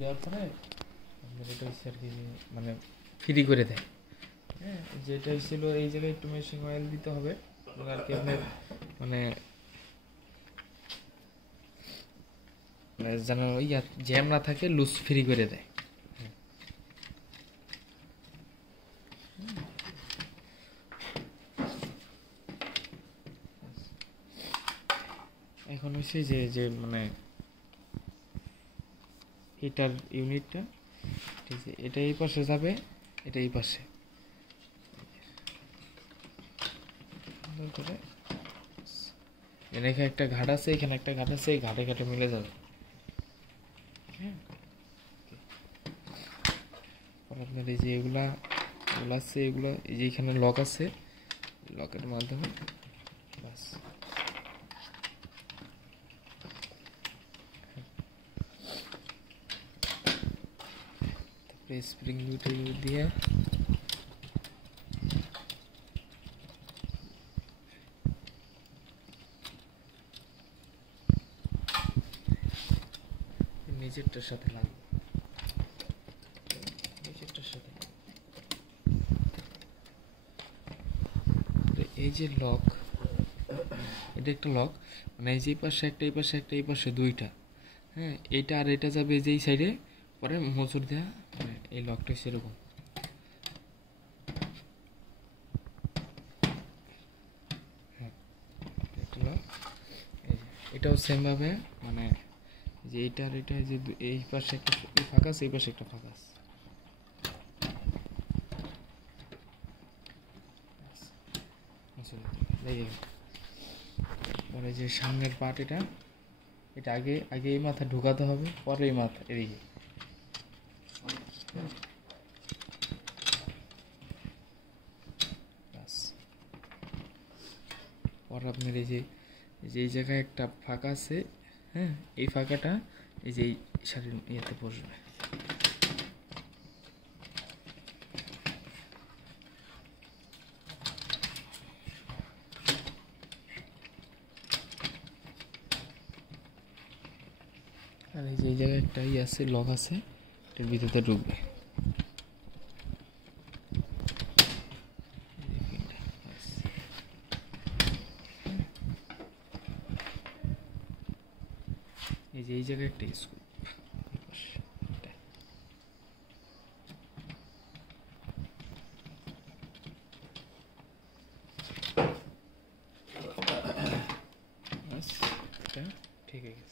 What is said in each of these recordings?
দেওয়ার পরে আপনার এটা হচ্ছে আর কি মানে ফ্রি করে দেয়। হ্যাঁ, যেটা ছিল এই জায়গায় একটু মেশিন অয়েল দিতে হবে আর কি আপনার মানে যেন ইয়া জ্যাম না থাকে, লুজ ফ্রি করে দেয়। এখন হচ্ছে যে যে মানে হিটার ইউনিটটা, ঠিক আছে, এটা এই পাশে যাবে, এটা এই পাশে করে এখানে একটা ঘাট আছে, এখানে একটা ঘাট আছে, এই ঘাটে ঘাটে মিলে যাবে। হ্যাঁ, আপনার এই যে এগুলা আছে, এগুলো এই যে এখানে লক আছে, লকের মাধ্যমে বাস তারপরে স্প্রিং দুটো দিয়ে নিচেরটার সাথে লাগবে, নিচেরটার সাথে। এই যে লক, এটা একটা লক, মানে এই যে পাশে একটা, এই পাশে একটা, এই পাশে দুইটা। হ্যাঁ, এইটা আর এটা যাবে যে এই সাইডে, পরে মোচড় দেওয়া, মানে এই লকটা সেরকম। হ্যাঁ, একটা লক, এটাও সেমভাবে, মানে যে এইটা আর এটা, যে এই পাশে একটা ফাঁকা আছে, এই পাশে একটা ফাঁকা আছে। পরে যে সামনের পার্ট, এটা এটা আগে আগে এই মাথা ঢুকাতে হবে, পরে এই মাথা এদিকে। পরে আপনার এই যে এই জায়গায় একটা ফাঁকা আছে, হ্যাঁ, এই ফাঁকাটা এই যে এই শাড়ির ইয়েতে বসবে। আর এই যে এই জায়গায় একটা ইয়ে আছে, লক আছে, এটার ভিতরে ঢুকবে। এই যে এই জায়গায় একটা স্ক্রু, ঠিক আছে।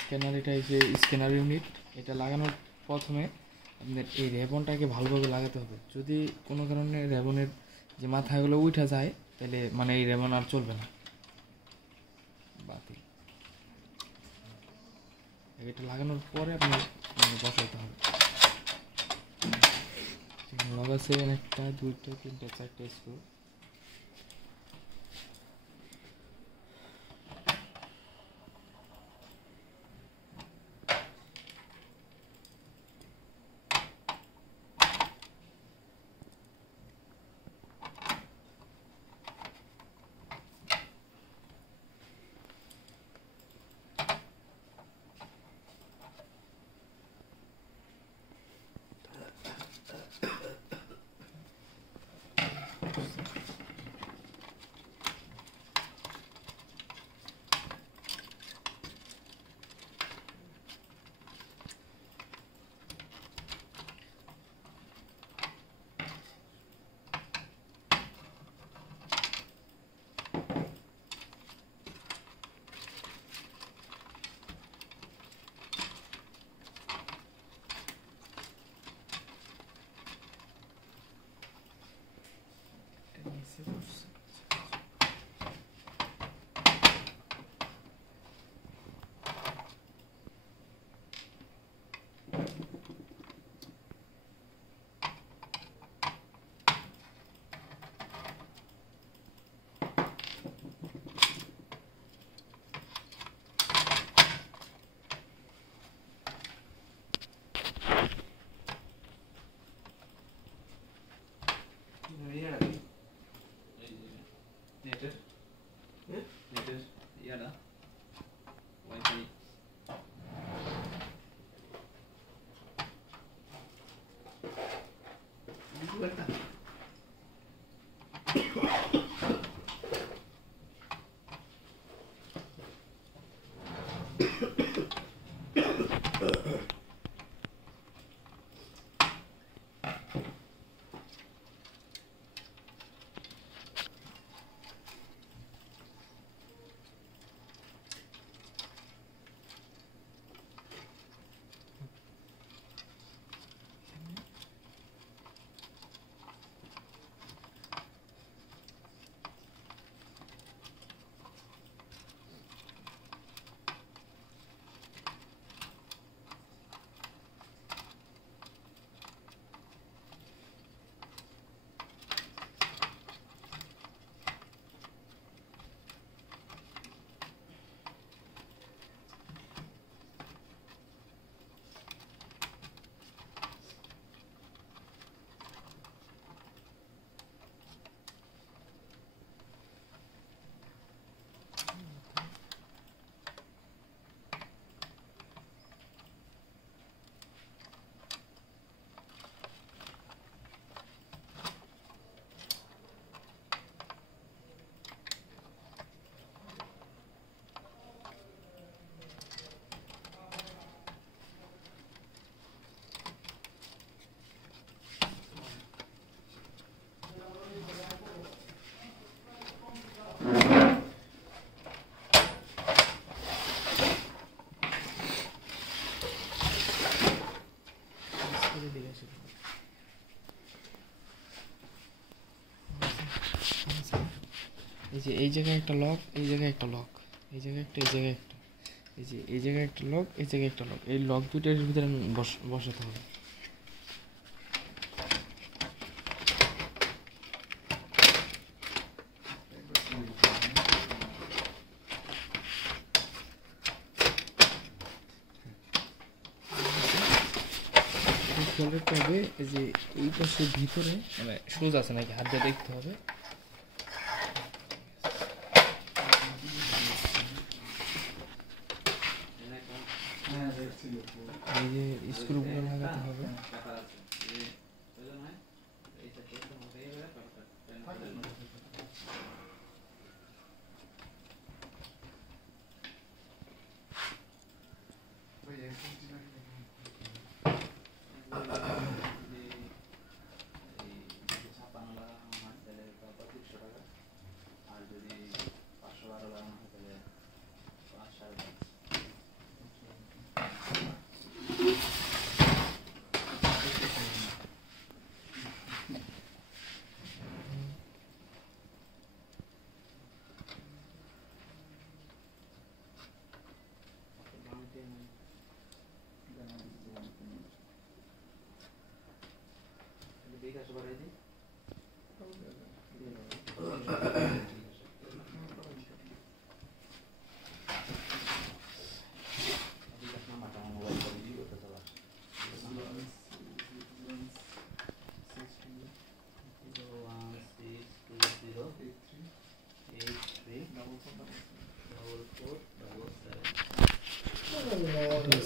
স্ক্যানার, এটা এই যে স্ক্যানার ইউনিট, এটা লাগানোর প্রথমে আপনার এই রেবনটাকে ভালোভাবে লাগাতে হবে। যদি কোনো কারণে রেবনের যে মাথাগুলো উঠে যায়, তাহলে মানে এই রেবন আর চলবে না, বাতিল। এটা লাগানোর পরে আপনার মানে বসাইতে হবে। লাগাচ্ছে একটা, দুইটা, তিনটা, চারটা স্ক্রু। এই যে এই জায়গায় একটা লক, এই জায়গায় একটা লক, এই জায়গায় একটা, এই জায়গায় একটা, এই যে এই জায়গায় একটা লক, এই জায়গায় একটা লক, এই লক দুইটার ভিতরে বসাতে হবে। খেয়াল রাখতে হবে এই যে এই পাশের ভিতরে মানে সোজা আছে নাকি হাত দিয়ে দেখতে হবে। এই যে স্ক্রুগুলো লাগাতে হবে।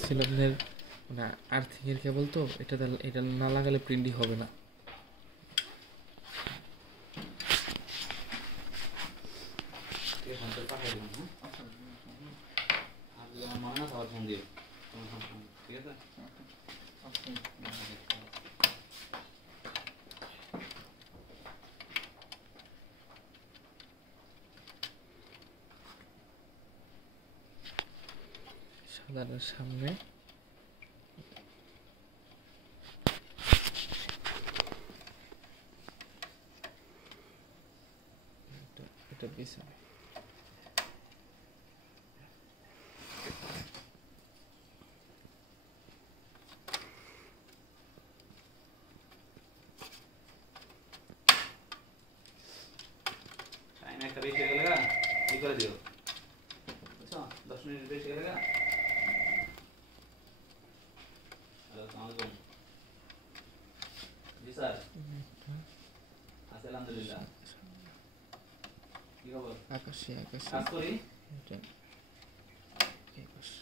ছিল আপনার মানে আর্থিংয়ের কেবল, তো এটা না লাগালে প্রিন্টই হবে না। সাদার সামনে এটা পিছনে। একটা বেশি হয়ে গেলে কি করে দিও, বুঝছো? 10 মিনিট বেশি হয়ে গেলে। হ্যালো, আসসালামু আলাইকুম। জি স্যার, আছি আলহামদুলিল্লাহ। কি খবর? আকাশে কাজ করি। এটা এই পাশে।